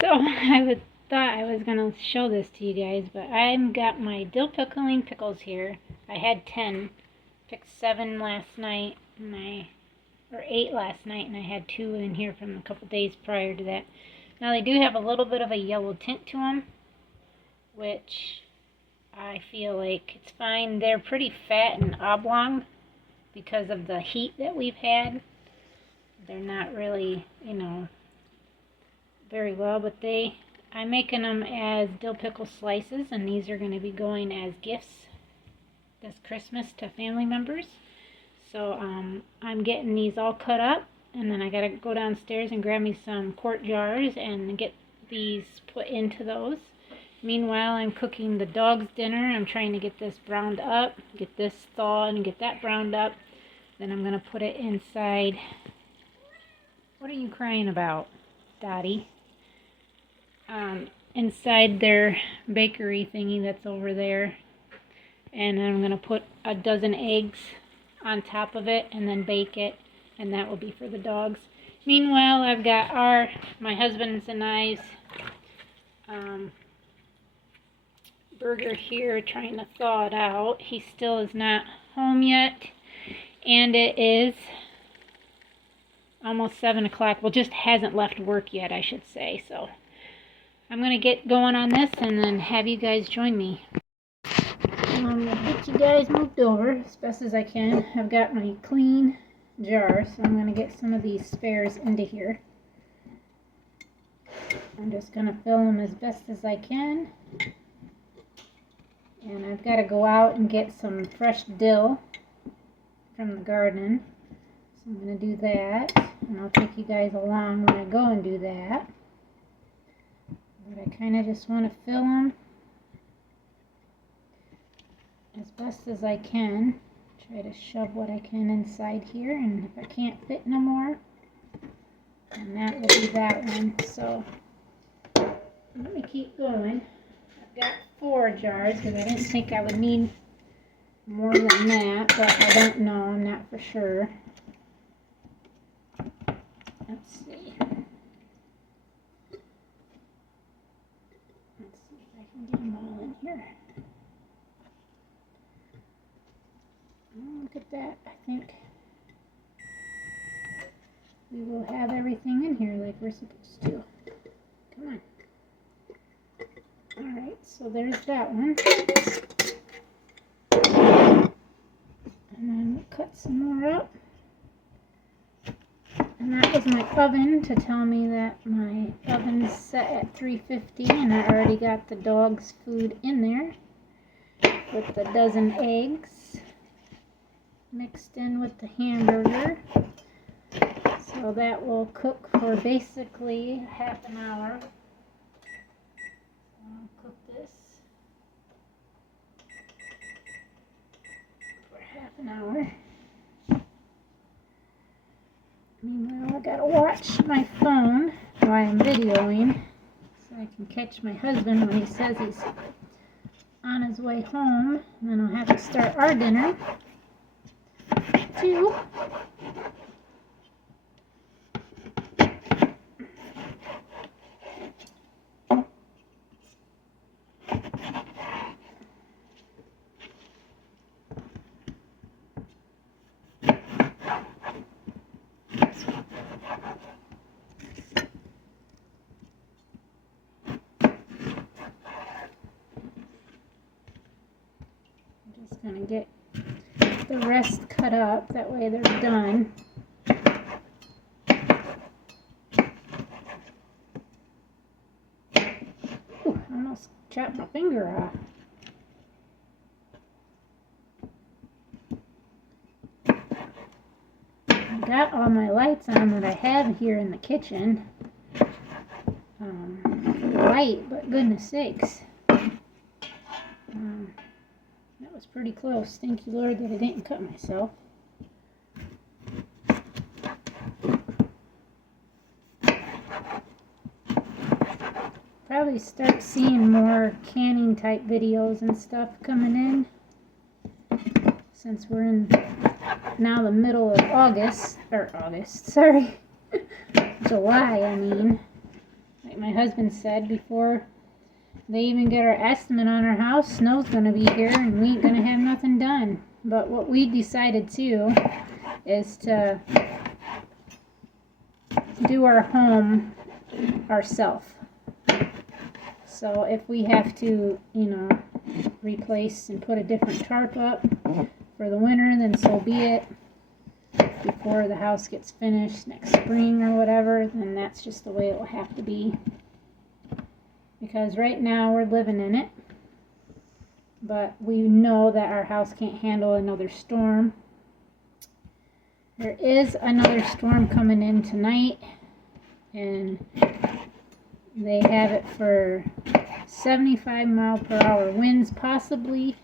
So thought I was gonna show this to you guys, but I've got my dill pickling pickles here. I had 10, picked 7 last night, or 8 last night, and I had 2 in here from a couple days prior to that. Now they do have a little bit of a yellow tint to them, which I feel like it's fine. They're pretty fat and oblong because of the heat that we've had. They're not really, very well, but I'm making them as dill pickle slices, and these are going to be going as gifts this Christmas to family members. So I'm getting these all cut up, and then I got to go downstairs and grab me some quart jars and get these put into those. Meanwhile, I'm cooking the dog's dinner. I'm trying to get this browned up, get this thawed, and get that browned up. Then I'm going to put it inside. What are you crying about, Dottie? Inside their bakery thingy that's over there. And I'm going to put a dozen eggs on top of it and then bake it. And that will be for the dogs. Meanwhile, I've got my husband's and I's burger here, trying to thaw it out. He still is not home yet. And it is almost 7 o'clock. Well, just hasn't left work yet, I should say. So I'm going to get going on this and then have you guys join me. I'm going to get you guys moved over as best as I can. I've got my clean jar, so I'm going to get some of these spares into here. I'm just going to fill them as best as I can. And I've got to go out and get some fresh dill from the garden. So I'm going to do that, and I'll take you guys along when I go and do that. But I kind of just want to fill them as best as I can. Try to shove what I can inside here, and if I can't fit no more, then that will be that one. So let me keep going. I've got 4 jars because I didn't think I would need more than that, but I don't know. I'm not for sure. Let's see. Let's see if I can get them all in here. Oh, look at that. I think we will have everything in here like we're supposed to. Come on. Alright, so there's that one. And then we'll cut some more up. And that was my oven to tell me that my oven's set at 350, and I already got the dog's food in there with the dozen eggs mixed in with the hamburger. So that will cook for basically half an hour. I'll cook this for half an hour. Meanwhile, I gotta watch my phone while I'm videoing so I can catch my husband when he says he's on his way home. And then I'll have to start our dinner too. Gonna get the rest cut up, that way they're done. Ooh, I almost chopped my finger off. I've got all my lights on that I have here in the kitchen. Light, but goodness sakes. That was pretty close. Thank you, Lord, that I didn't cut myself. Probably start seeing more canning type videos and stuff coming in, since we're in now the middle of July, I mean. Like my husband said, before they even get our estimate on our house, snow's going to be here and we ain't going to have nothing done. But what we decided too is to do our home ourselves. So if we have to, replace and put a different tarp up for the winter, then so be it. Before the house gets finished next spring or whatever, then that's just the way it will have to be. Because right now we're living in it, but we know that our house can't handle another storm. There is another storm coming in tonight, and they have it for 75-mile-per-hour winds possibly,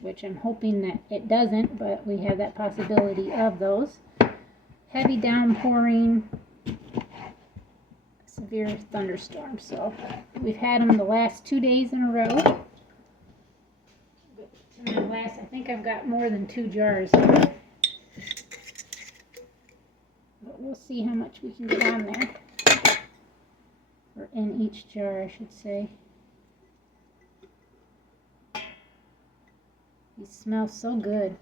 which I'm hoping that it doesn't, but we have that possibility of those. Heavy downpouring, severe thunderstorms. So we've had them the last 2 days in a row. I think I've got more than 2 jars. But we'll see how much we can get on there. Or in each jar, I should say. These smell so good.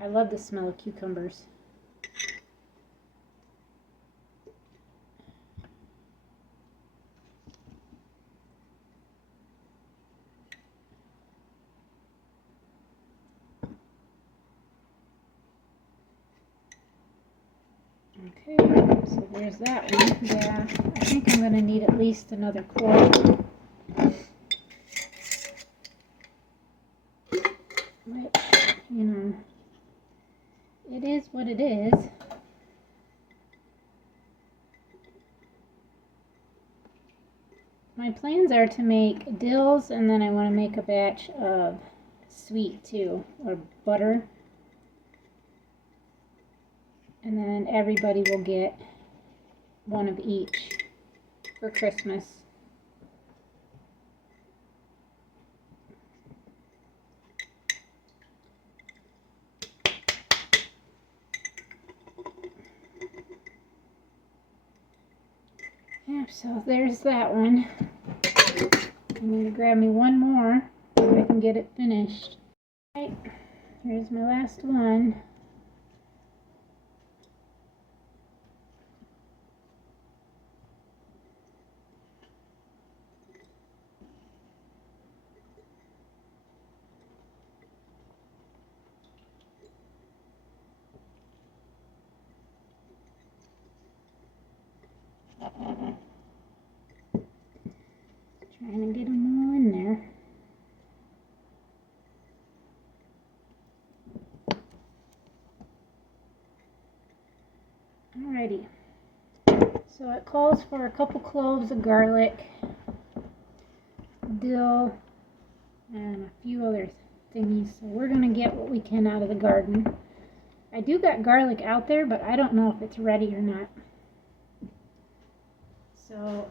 I love the smell of cucumbers. Okay, so there's that one. Yeah, I think I'm going to need at least another quart. Which, it is what it is. My plans are to make dills, and then I want to make a batch of sweet too, or butter. And then everybody will get one of each for Christmas. Yeah, so there's that one. I'm going to grab me one more so I can get it finished. Right, here's my last one. Trying to get them all in there. Alrighty. So it calls for a couple cloves of garlic, dill, and a few other thingies. So we're going to get what we can out of the garden. I do got garlic out there, but I don't know if it's ready or not. So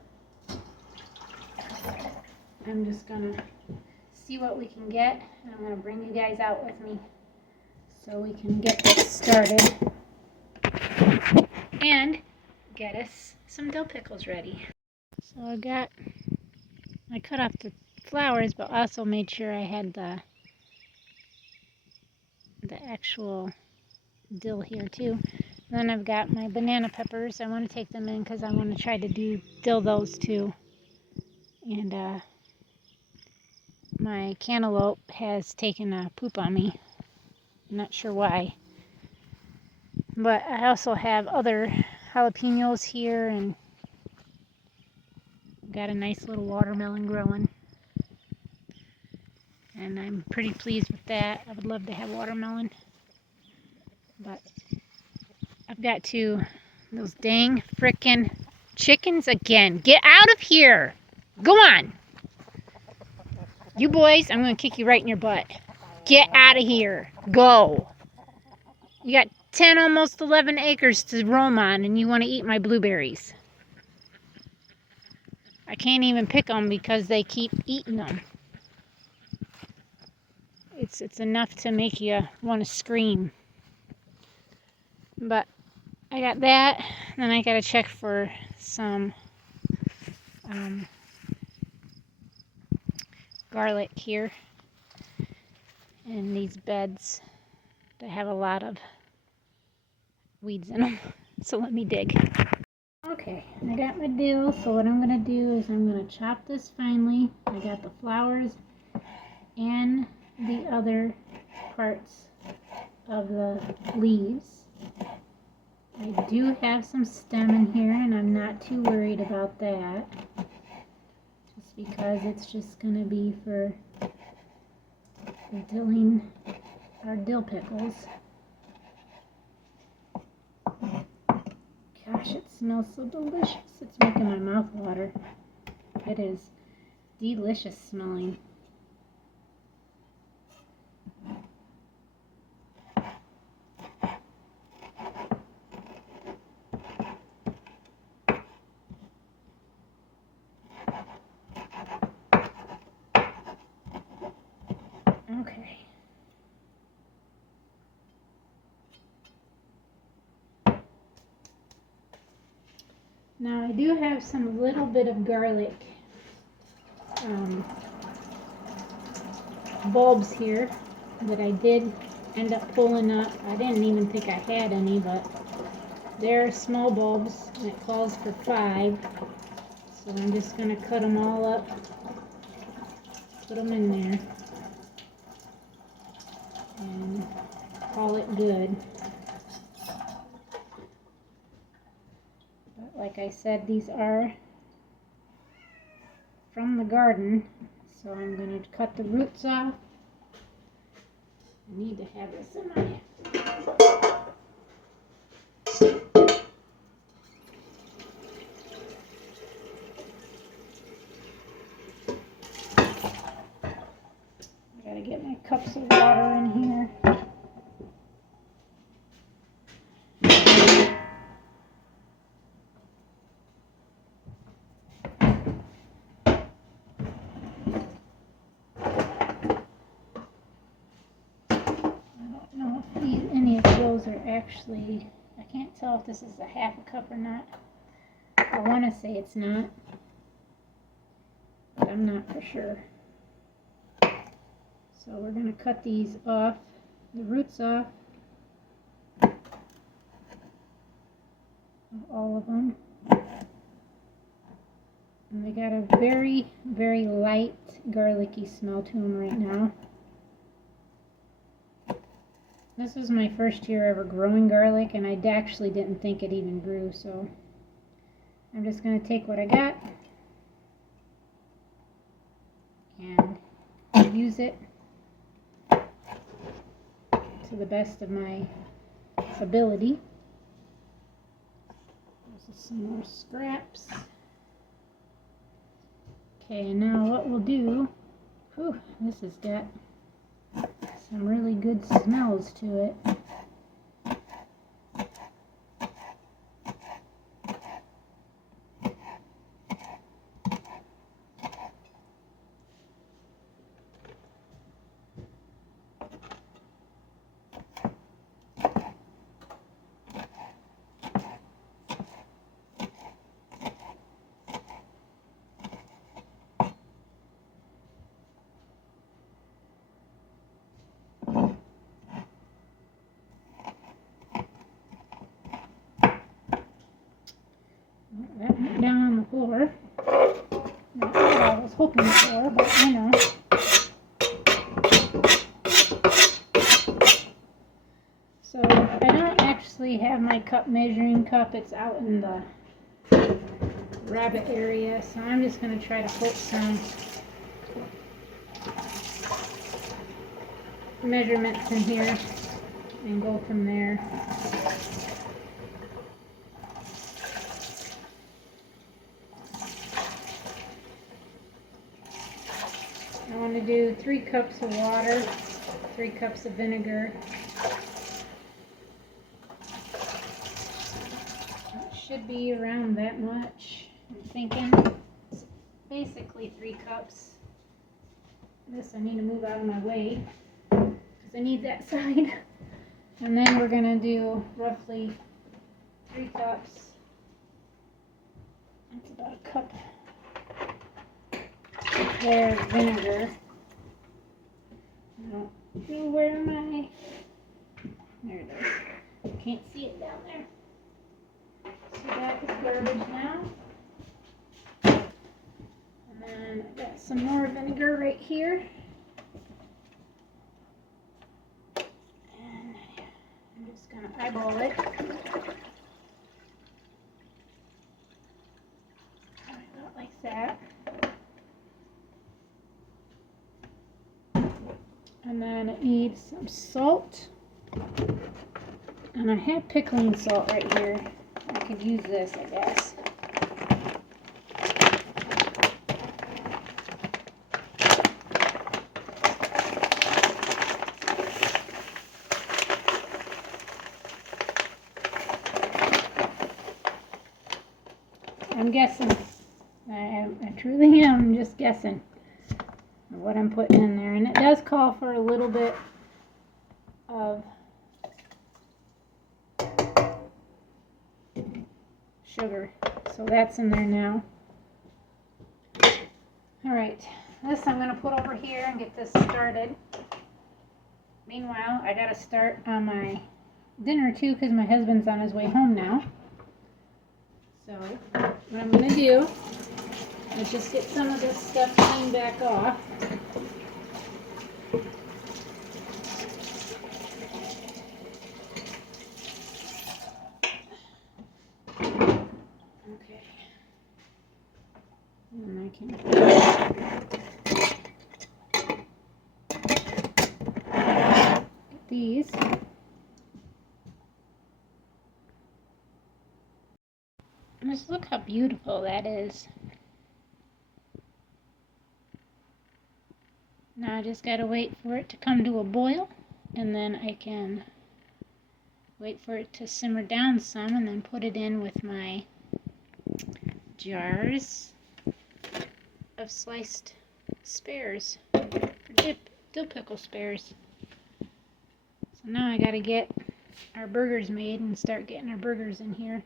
I'm just going to see what we can get, and I'm going to bring you guys out with me so we can get this started and get us some dill pickles ready. So I cut off the flowers, but also made sure I had the actual dill here too. Then I've got my banana peppers. I want to take them in because I want to try to dill those too. And my cantaloupe has taken a poop on me. I'm not sure why. But I also have other jalapenos here, and got a nice little watermelon growing. And I'm pretty pleased with that. I would love to have watermelon. But I've got those dang frickin' chickens again. Get out of here! Go on! You boys, I'm going to kick you right in your butt. Get out of here. Go! You got 10, almost 11 acres to roam on, and you want to eat my blueberries. I can't even pick them because they keep eating them. It's enough to make you want to scream. But I got that. Then I got to check for some garlic here in these beds that have a lot of weeds in them. So let me dig. Okay, I got my dill, so what I'm going to do is I'm going to chop this finely. I got the flowers and the other parts of the leaves. I do have some stem in here, and I'm not too worried about that, just because it's just going to be for dilling our dill pickles. Gosh, it smells so delicious. It's making my mouth water. It is delicious smelling. Okay. Now I do have some little bit of garlic bulbs here that I did end up pulling up. I didn't even think I had any, but they're small bulbs and it calls for 5. So I'm just going to cut them all up, put them in there, and call it good. But like I said, these are from the garden, so I'm going to cut the roots off. I need to have this in my I gotta get my cups of water in here. Any of those are actually, I can't tell if this is a half a cup or not. I want to say it's not, but I'm not for sure. So we're going to cut these off, the roots off, all of them. And they got a very, very light garlicky smell to them right now. This was my first year ever growing garlic, and I actually didn't think it even grew, so I'm just going to take what I got and use it to the best of my ability. There's some more scraps. Okay, now what we'll do, this has got some really good smells to it. That went down on the floor. Not what I was hoping for, but you know. So I don't actually have my cup measuring cup. It's out in the rabbit area. So I'm just going to try to put some measurements in here and go from there. I want to do 3 cups of water, 3 cups of vinegar. It should be around that much, I'm thinking. It's basically 3 cups. This I need to move out of my way because I need that side. And then we're going to do roughly 3 cups. That's about a cup their vinegar. I don't know where my, there it is. Can't see it down there. So that is garbage now. And then I got some more vinegar right here. And I'm just going to eyeball it. About like that. And then it needs some salt. And I have pickling salt right here. I could use this, I guess. I'm guessing. I truly am just guessing what I'm putting in there. And it does call for a little bit of sugar. So that's in there now. Alright, this I'm going to put over here and get this started. Meanwhile, I got to start on my dinner too because my husband's on his way home now. So what I'm going to do is just get some of this stuff cleaned back off. Okay. And I can get these. Just look how beautiful that is. Now I just gotta wait for it to come to a boil, and then I can wait for it to simmer down some and then put it in with my jars of sliced spares, dill pickle spares. So now I gotta get our burgers made and start getting our burgers in here.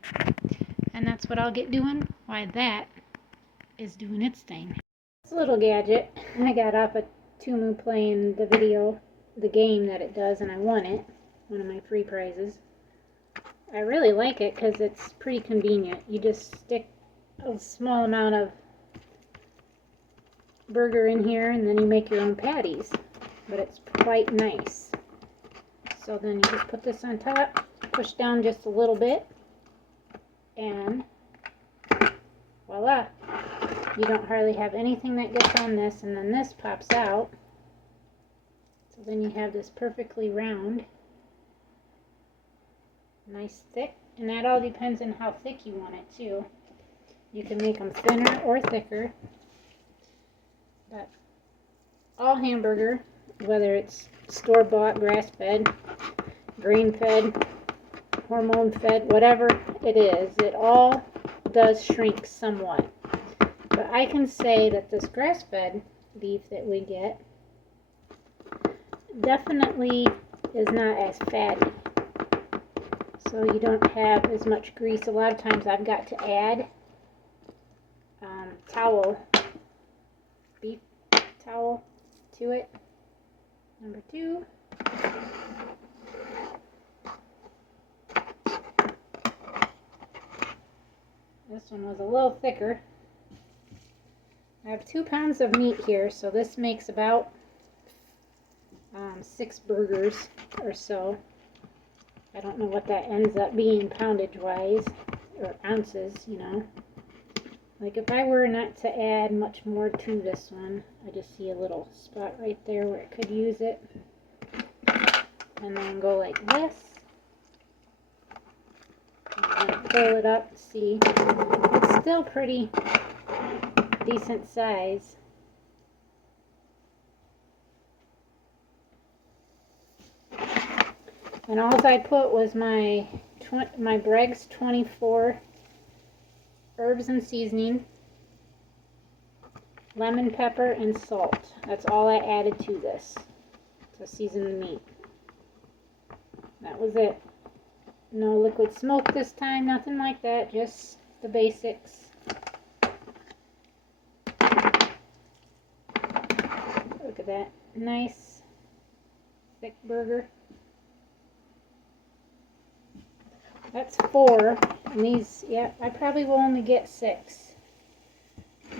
And that's what I'll get doing while that is doing its thing. This little gadget I got off of Tumu playing the game that it does, and I won it, one of my free prizes. I really like it because it's pretty convenient. You just stick a small amount of burger in here and then you make your own patties, but it's quite nice. So then you just put this on top, push down just a little bit, and voila, you don't hardly have anything that gets on this, and then this pops out. So then you have this perfectly round, nice thick, and that all depends on how thick you want it too. You can make them thinner or thicker, but all hamburger, whether it's store-bought, grass-fed, grain-fed, hormone-fed, whatever it is, it all does shrink somewhat. But I can say that this grass-fed beef that we get definitely is not as fatty. So you don't have as much grease. A lot of times I've got to add beef towel to it. Number 2. This one was a little thicker. I have 2 pounds of meat here, so this makes about 6 burgers or so. I don't know what that ends up being poundage wise, or ounces, you know. Like if I were not to add much more to this one, I just see a little spot right there where it could use it. And then go like this. And then pull it up, see. It's still pretty decent size. And all I put was my Bregg's 24 herbs and seasoning, lemon pepper, and salt. That's all I added to this to season the meat. That was it. No liquid smoke this time, nothing like that, just the basics. at that. Nice thick burger. That's 4. And these, yeah, I probably will only get 6.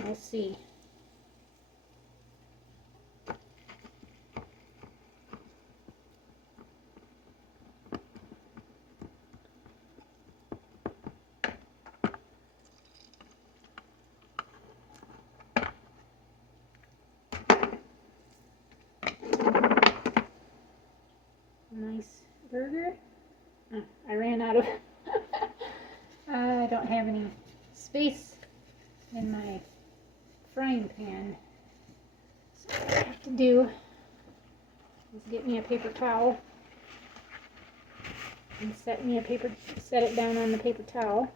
We'll see. Nice burger. Oh, I ran out of I don't have any space in my frying pan. So what I have to do is get me a paper towel and set it down on the paper towel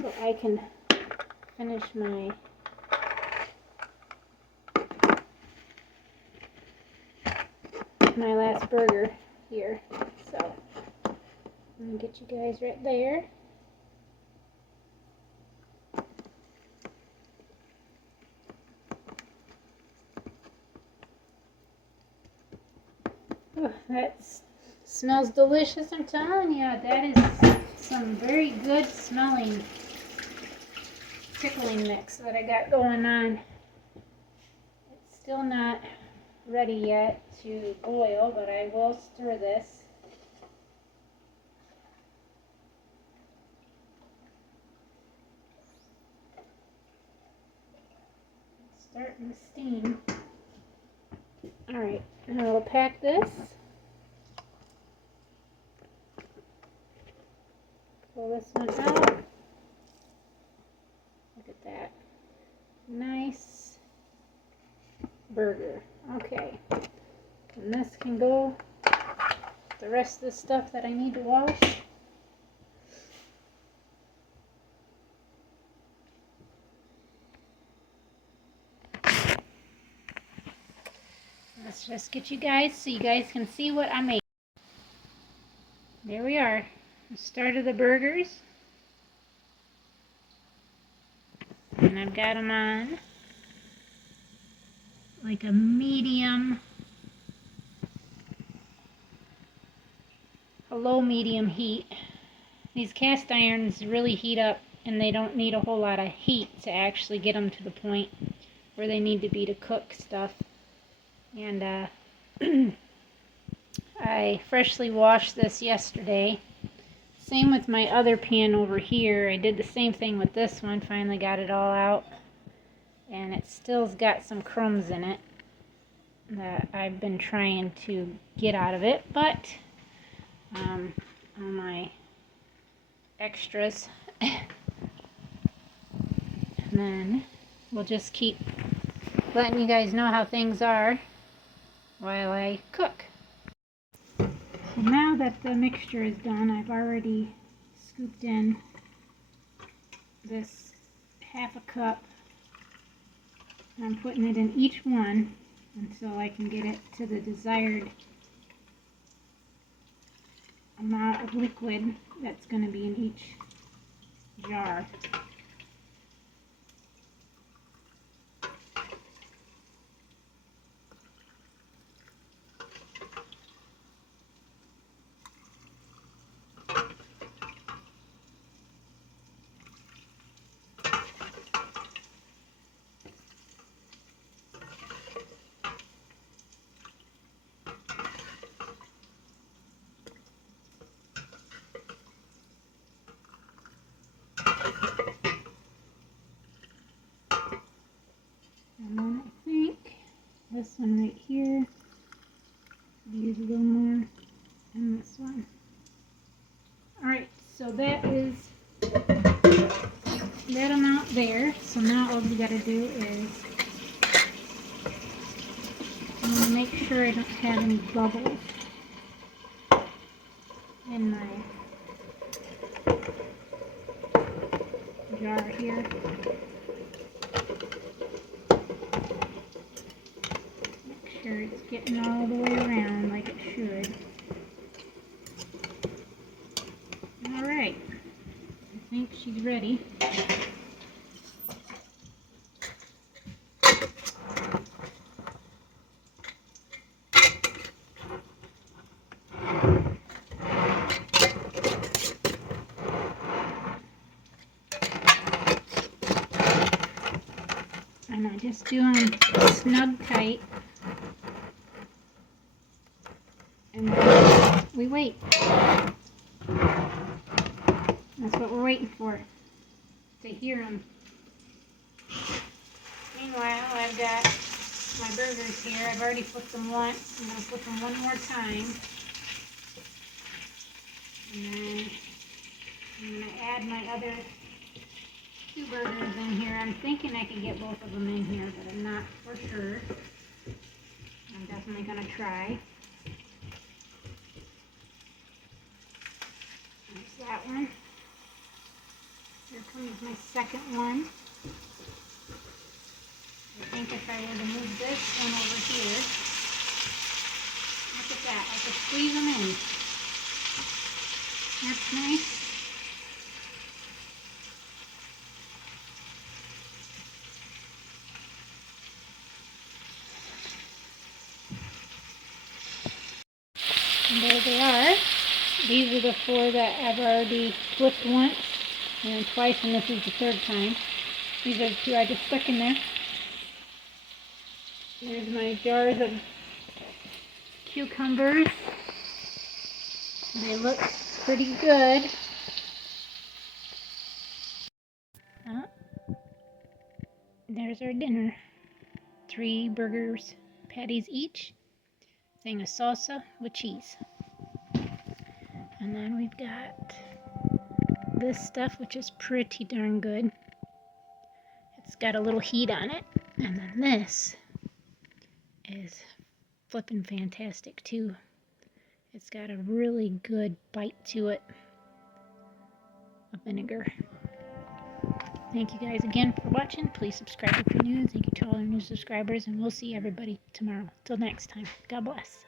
so I can finish my last burger here. So I'm gonna get you guys right there. Oh, that smells delicious, I'm telling you. That is some very good smelling pickling mix that I got going on. It's still not ready yet to boil, but I will stir this. Starting to steam. Alright, and I'll pack this. Pull this one out. Look at that. Nice burger. Okay. And this can go with the rest of the stuff that I need to wash. Let's just get you guys so you guys can see what I made. There we are. The start of the burgers. And I've got them on like a medium, a low medium heat. These cast irons really heat up and they don't need a whole lot of heat to actually get them to the point where they need to be to cook stuff. And I freshly washed this yesterday. Same with my other pan over here. I did the same thing with this one. Finally got it all out. And it still's got some crumbs in it that I've been trying to get out of it. But all my extras. And then we'll just keep letting you guys know how things are while I cook. So now that the mixture is done, I've already scooped in this half a cup. I'm putting it in each one until I can get it to the desired amount of liquid that's going to be in each jar. And then I think this one right here, use a little more, and this one. Alright, so that is that amount there. So now all you gotta do is, I'm gonna make sure I don't have any bubbles in my jar here. Make sure it's getting all the way around like it should. Alright, I think she's ready. And I just do them snug tight. And then we wait. That's what we're waiting for, to hear them. Meanwhile, I've got my burgers here. I've already flipped them once. I'm going to flip them one more time. And then I'm going to add my other 2 burgers in here. I'm thinking I could get both of them in here, but I'm not for sure. I'm definitely going to try. There's that one. Here comes my second one. I think if I were to move this one over here, look at that, I could squeeze them in. That's nice. And there they are. These are the 4 that I've already flipped once and then twice, and this is the 3rd time. These are the 2 I just stuck in there. There's my jars of cucumbers. They look pretty good. There's our dinner. 3 burgers, patties each, thing of salsa with cheese. And then we've got this stuff, which is pretty darn good. It's got a little heat on it. And then this is flippin' fantastic too. It's got a really good bite to it of vinegar. Thank you guys again for watching. Please subscribe if you're new. Thank you to all our new subscribers, and we'll see everybody tomorrow. Till next time, God bless.